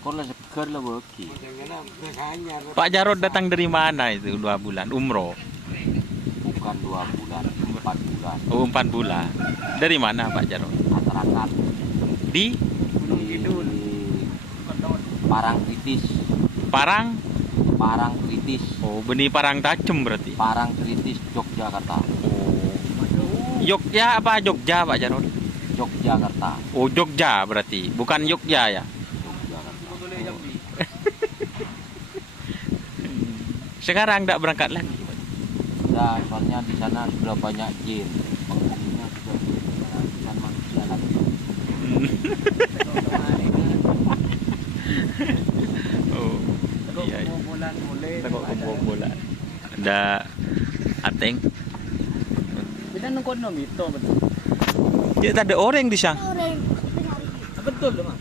Kalau segar lah bagi. Pak Jarod datang dari mana itu 2 bulan? Umroh? Bukan 2 bulan, 4 bulan. Oh, 4 bulan. Dari mana Pak Jarod? Masyarakat Di di Parangtritis. Parang? Kritis. Oh, benih Parang Tajem berarti. Parangtritis, Yogyakarta. Oh. Yogya apa Jogja Pak Jarod? Yogyakarta. Oh, Jogja berarti. Bukan Yogya ya? Yogyakarta. Sekarang enggak berangkat lagi. Nah, soalnya di sana sudah banyak jin. Penghuninya sudah bukan manusia lagi. Oh. Iya. Tekok kebobolan. Ada Ateng. Kita nungkot nom itu betul. Ya ada orang di sana. Betul loh, Mak.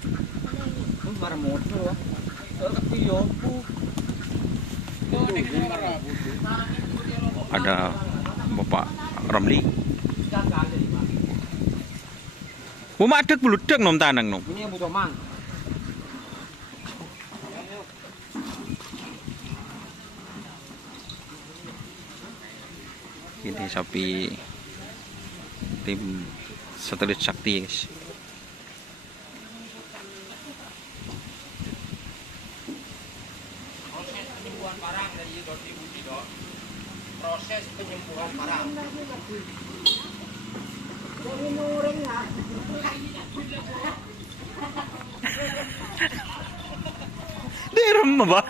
Ini para motor, Pak. Ketiyo. Ada Bapak Ramli. Bumadek bludak nom tanang nom. Ini yang butuh mang. Ini sapi tim satelit sakti guys. Proses penyembuhan parang. Direm ba?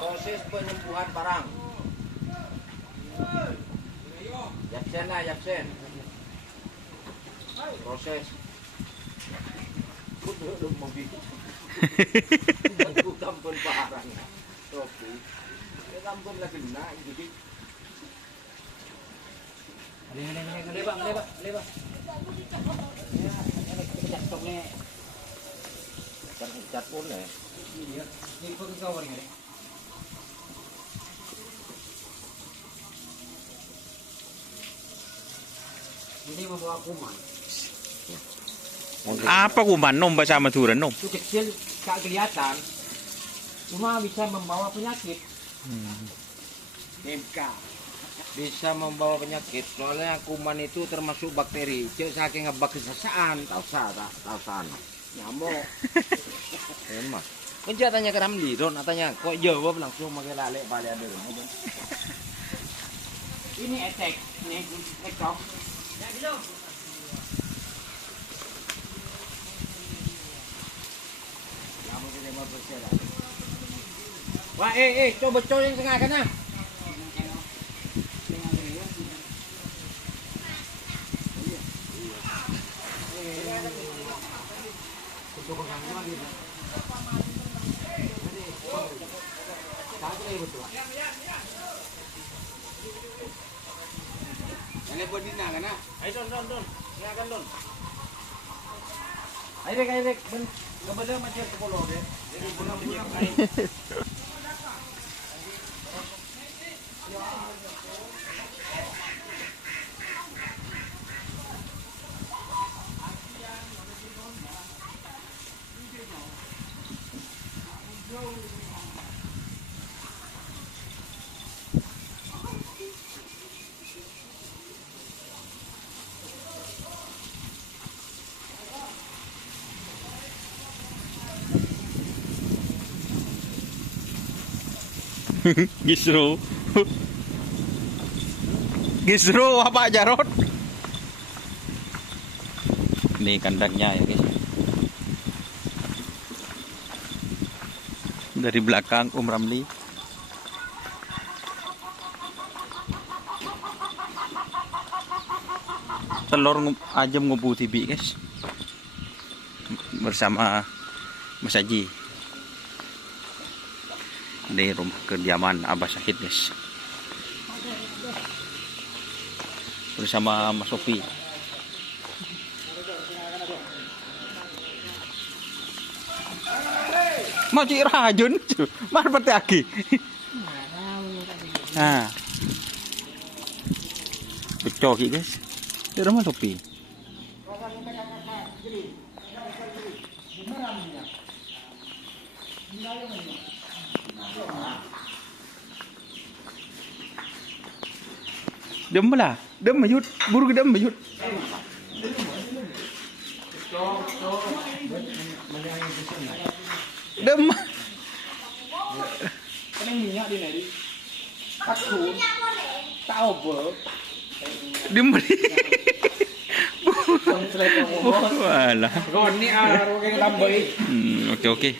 Proses penyembuhan parang. Yapsen lah, yapsen. Proses. Belum mau bikin. Aku tampon parang. Topi. Ya tampon lagi nak jadi. Leba. Cat pun ya. Ini foto cover ini. Ini membawa kuman. Apa kuman nom bahasa Madura nom? Itu kecil, tak kelihatan. Cuma bisa membawa penyakit. MK bisa membawa penyakit soalnya kuman itu termasuk bakteri. Cek saking ngebak kesesaan, tahu sana. Nyamuk. Emang. Kan tanya ke Ramli, Don, tanya kok jawab langsung pakai lalek balik ada. Ini etek, ini ekok. Wah, coba yang tengah kana. Ini buat dina kana. Ayo Don. Silakan Don. Ayo Rek. Kepada macam sepuluh deh. Jadi bulan air. Gisro apa Jarod? Ini kandangnya ya guys. Dari belakang Ramli. Telur ayam ngebu tibi guys. Bersama Mas Haji. Di rumah kediaman Abah Syahid guys. Bersama Mas Sofi. Mau cik rajun, mar peti lagi. Nah, becok guys. Di rumah Sofi. Dem lah. Dem mayut. Buru ke dem mayut. Dem. Kan minyak di sini. Takut. Tahu ber. Dem. Walah. Ron ni ah, ron kayak lambai. Okey okey.